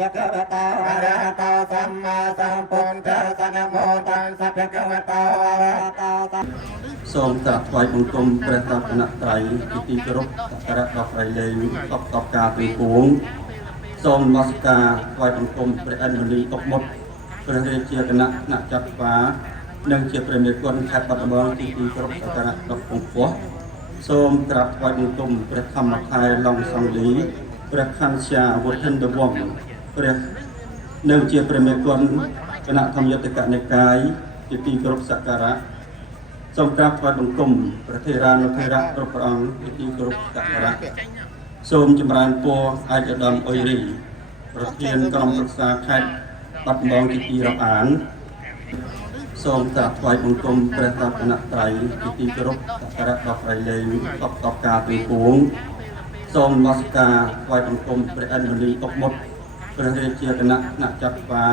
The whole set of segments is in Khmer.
ภะคะวะโตอะระหะโตสัมมาสัมพุทธัสสะนะโมตัสสะภะคะวะโตอะระหะโตសូមក្រាបថ្វាយបង្គំព្រះរតនត្រ័យពីទីគោរពសក្ការៈដល់ព្រះលេងតបតបការទាំងពួងសូមនមស្ការថ្វាយបង្គំព្រះអនុលីអុកមុតព្រះរាជាគណៈថ្នាក់ចាត់វានិងជាព្រះមេគុណខេត្តបាត់ដំបងទីគោរពសក្ការៈដល់ពងពោះសូមក្រាបថ្វាយបង្គំព្រះធម្មថែឡុងសង្លីព្រះខន្យាវុធិនដវងព្រះនិងជាព្រះមេគុណគណៈធម្មយតកនិកាយជាទីគោរពសក្ការៈសូមក្រាបថ្វាយបង្គំព្រះថេរានុថេរៈគ្រប់ព្រះអង្គជាទីគោរពសក្ការៈសូមចម្រើនពរឯកឧត្តមអុយរីប្រធានក្រុមប្រឹក្សាខេត្តបាត់ដំបងជាទីរាប់អានសូមក្រាបថ្វាយបង្គំព្រះរតនត្រ័យជាទីគោរពសក្ការៈដល់ព្រះលេងតបតបការទាំងពួងសូមនមស្ការថ្វាយបង្គំព្រះអនុលីអុកមុតព្រះរាជាគណៈថ្នាក់ចាត់វា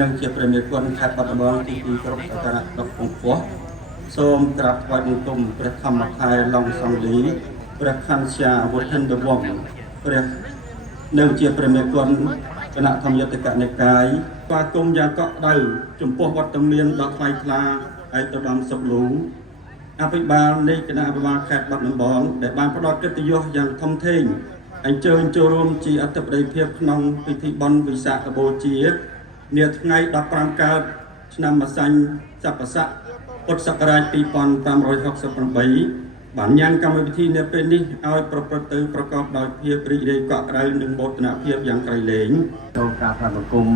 និងជាព្រះមេគុណខេត្តបាត់ដំបងទីគោរពសក្ការៈដល់ពងពោះសូមក្រាបថ្វាយបង្គំព្រះធម្មថែឡុងសង្លីព្រះខន្យាវុធិនដវងព្រះនិងជាព្រះមេគុណគណៈធម្មយតកនិកាយស្វាគមន៍យ៉ាងកក់ក្ដៅចំពោះវត្តមានដ៏ថ្លៃថ្លាឯកឧត្តមសុខលូអភិបាលនៃគណៈអភិបាលខេត្តបាត់ដំបងដែលបានផ្ដល់កិត្តិយសយ៉ាងធំធេងអញ្ជើញចូលរួមជាអធិបតីភាពក្នុងពិធីបុណ្យវិសាខបូជានាថ្ងៃ15កើតឆ្នាំម្សាញ់ស័កស័កពុទ្ធសករាជ2568បានញ៉ាំកម្មវិធីនៅពេលនេះឲ្យប្រព្រឹត្តទៅប្រកបដោយភាពរីករាយកក់ក្ដៅនិងមោទនភាពយ៉ាងក្រៃលែងសូមក្រាបថ្វាយបង្គំ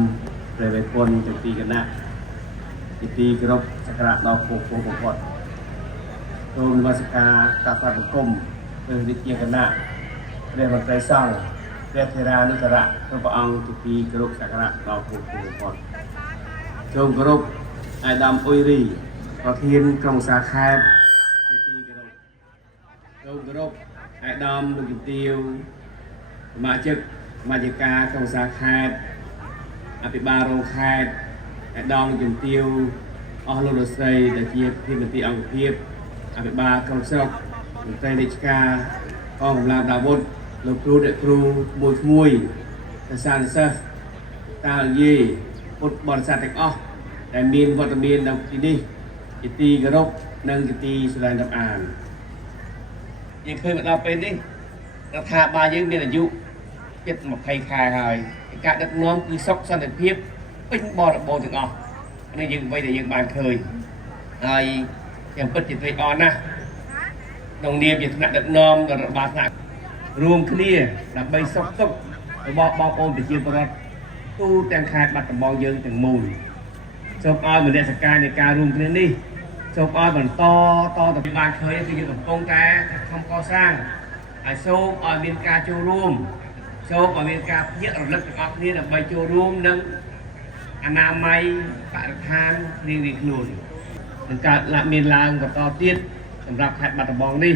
ព្រះមេគុណទាំងពីរគណៈជាទីគោរពសក្ការៈដល់ពងបំផុតសូមនមស្ការក្រាបថ្វាយបង្គំព្រះរាជាគណៈព្រះមន្ត្រីសង្ឃព្រះថេរានុថេរៈគ្រប់ព្រះអង្គជាទីគោរពសក្ការៈដល់ពងបំផុតសូមគោរពអាយដាមអ៊ុយរីប្រធានក្រុមឧស្សាហខេត្តជាទីគោរពសូមគោរពអាយដាមលោកជំទាវសមាជិកសមាជិកាក្រុមឧស្សាហខេត្តអភិបាលរងខេត្តអាយដាមលោកជំទាវអស់លោកលោកស្រីដែលជាភារកិច្ចអង្គភាពអភិបាលក្រុមស្រុកមន្ត្រីរាជការកងកម្លាំងដាវុធលោកគ្រូអ្នកគ្រូមួយសិស្សានុសិស្សតាយាយពុទ្ធបរិស័ទទាំងអស់ដែលមានវត្តមាននៅទីនេះជាទីគោរពនិងជាទីស្រឡាញ់រាប់អានយើងឃើញមកដល់ពេលនេះរដ្ឋាភិបាលយើងមានអាយុជិត20ខែហើយការដឹកនាំគឺសុខសន្តិភាពពេញបរិបូរណ៍ទាំងអស់នេះយើងអ្វីដែលយើងបានឃើញហើយយ៉ាងពិតជាត្រេកអរណាស់ក្នុងនាមជាថ្នាក់ដឹកនាំរបស់ថ្នាក់រួមគ្នាដើម្បីសុខទុក្ខរបស់បងប្អូនប្រជាពលរដ្ឋទូទាំងខេត្តបាត់ដំបងយើងទាំងមូលសូមឲ្យមនសិការនៃការរួមគ្នានេះសូមឲ្យបន្តទៅបានឃើញគឺយើងកំពុងតែខំកសាងហើយសូមឲ្យមានការចូលរួមសូមឲ្យមានការភ្ញាក់រលឹកទាំងអស់គ្នាដើម្បីចូលរួមនឹងអនាម័យបរិស្ថានរៀងៗខ្លួននឹងការមានឡើងបន្តទៀតសម្រាប់ខេត្តបាត់ដំបងនេះ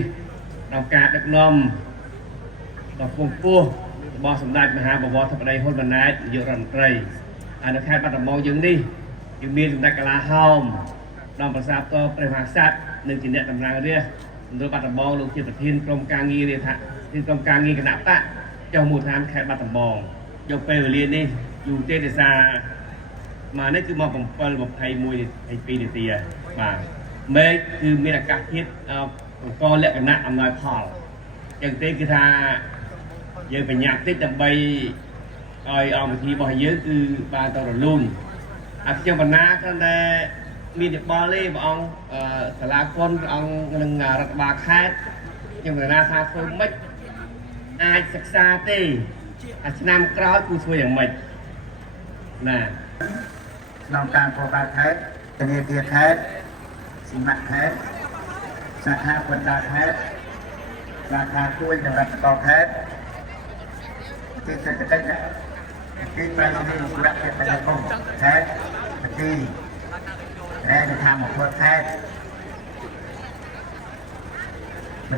ក្នុងការដឹកនាំដល់ពងពោះរបស់សម្ដេចមហាបវរធិបតីហ៊ុនម៉ាណែតនាយករដ្ឋមន្ត្រីហើយនៅខេត្តបាត់ដំបងយើងនេះយើងមានសម្ដេចកលាហោមដល់ប្រសាទតព្រះមហាក្សត្រនិងជាអ្នកតំណាងរាស្ត្រមណ្ឌលបាត់ដំបងលោកជាប្រធានក្រុមការងាររាជក្រុមការងារគណៈបកចុះមូលដ្ឋានខេត្តបាត់ដំបងយកពេលវេលានេះយូរទេដោយសារមកនេះគឺមក7:21 នាទីបាទមេឃគឺមានអាកាសធាតុបង្កលក្ខណៈអំណោយផលអញ្ចឹងទេគឺថាយើងបញ្ញាប់តិចដើម្បីឲ្យអង្គវិធីរបស់យើងគឺបានទៅរលូនអាខ្ញុំបណ្ណាគ្រាន់តែមានយោបល់ទេព្រះអង្គសាលាគុណព្រះអង្គនឹងរដ្ឋបាលខេត្តខ្ញុំបណ្ណាថាធ្វើម៉េចអាចសិក្សាទេអាឆ្នាំក្រោយគូធ្វើយ៉ាងម៉េចណាក្នុងការប្រកាសខេត្តធនាគារខេត្តសមាគមខេត្តសាខាបណ្ដាខេត្តសាខាជួយសម្រាប់កខេត្តទីសេដ្ឋកិច្ចទីប្រតិបត្តិសុរៈកិច្ចកម្មខេត្តទីដែលថាមកធ្វើខេត្ត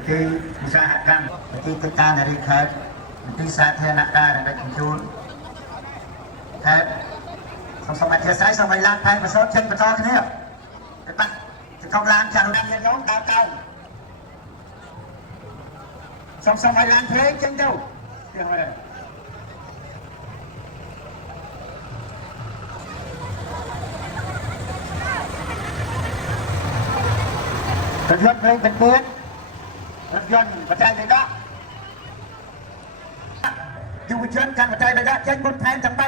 ទីវិស្វកម្មទីកិច្ចការនារីខេត្តទីសាធារណការដើម្បីជញ្ជូនខេត្តសូមអធិស្ឋានសូមឲ្យឡានផែនប្រសូតចេញបន្តគ្នាទៅបាត់ទៅកុំឡានចាស់ណាស់យើងយកដល់កៅសូមឲ្យឡានភ្លេងចេញទៅទៀតហើយ รถยนต์เพลงเป็นปืนรถยนต์กระจายไปได้อยู่เชิญการกระจายไปได้เช่นบนแทนจังไป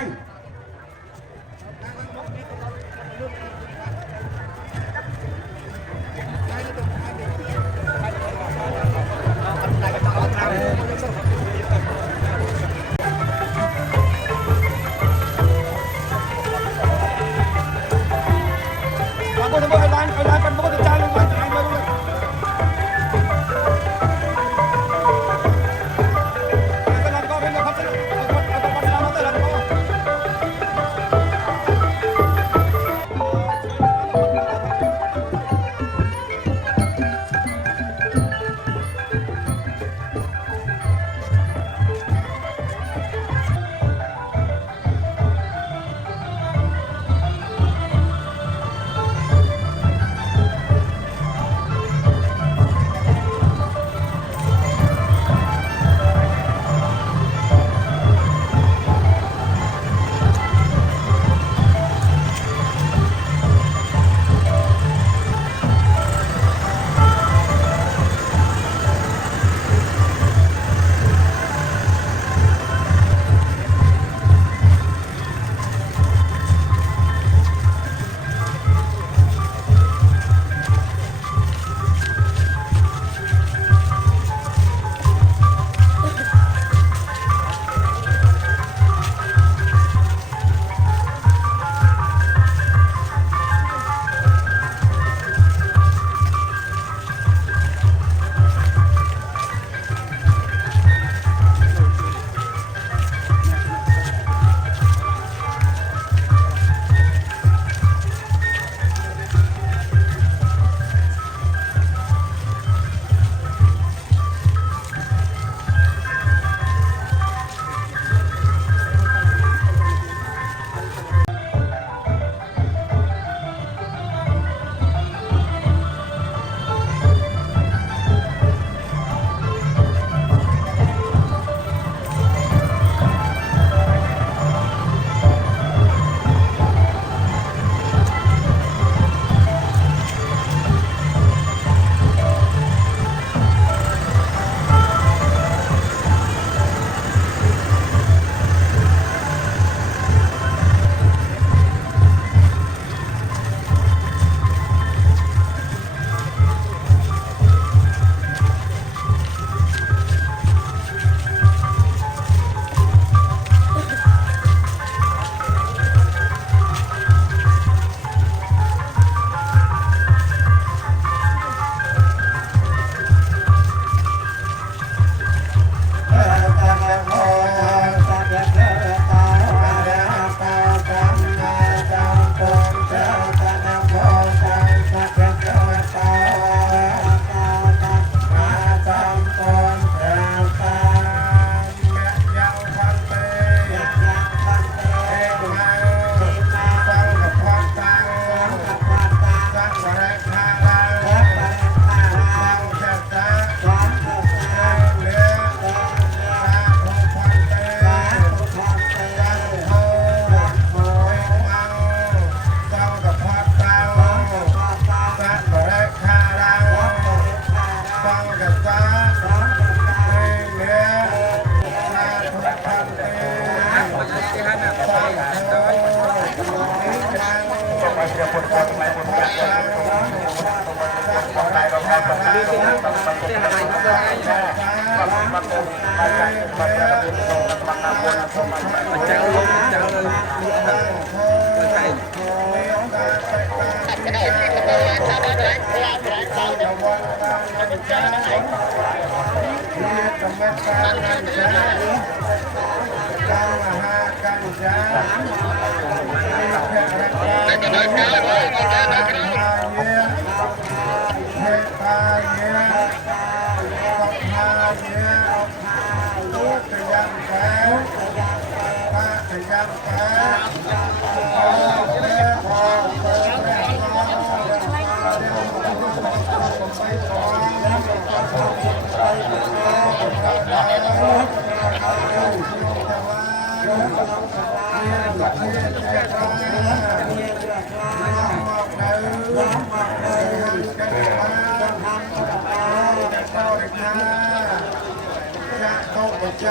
ใจ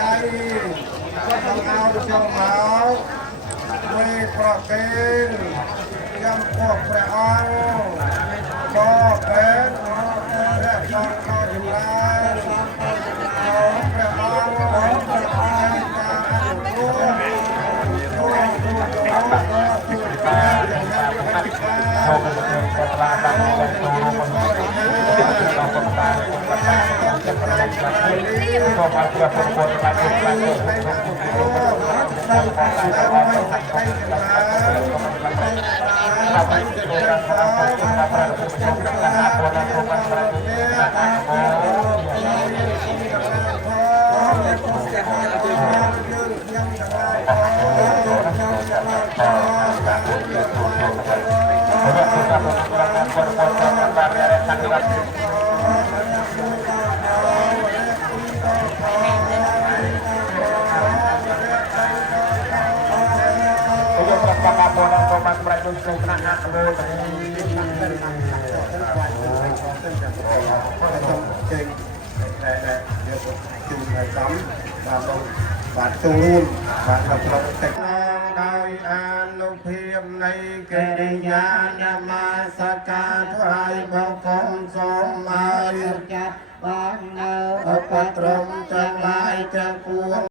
ก็ต้องเอาเจ้าเมาไม่เพราะเป็นยังพวกพระองค์ก็เป็นและทรงเข้าถึงแล้วของพระองค์ของพระองค์การรู้รู้รู้รู้แล้วอย่างนั้นเป็นการบัตรตูนบัตรเราแต่งได้อานุเพียงในเกณฑ์ญาณมาสการถวายบังคมสมมายุจัดบ้านเนอปัตรมทั้งหลายทั้งปวง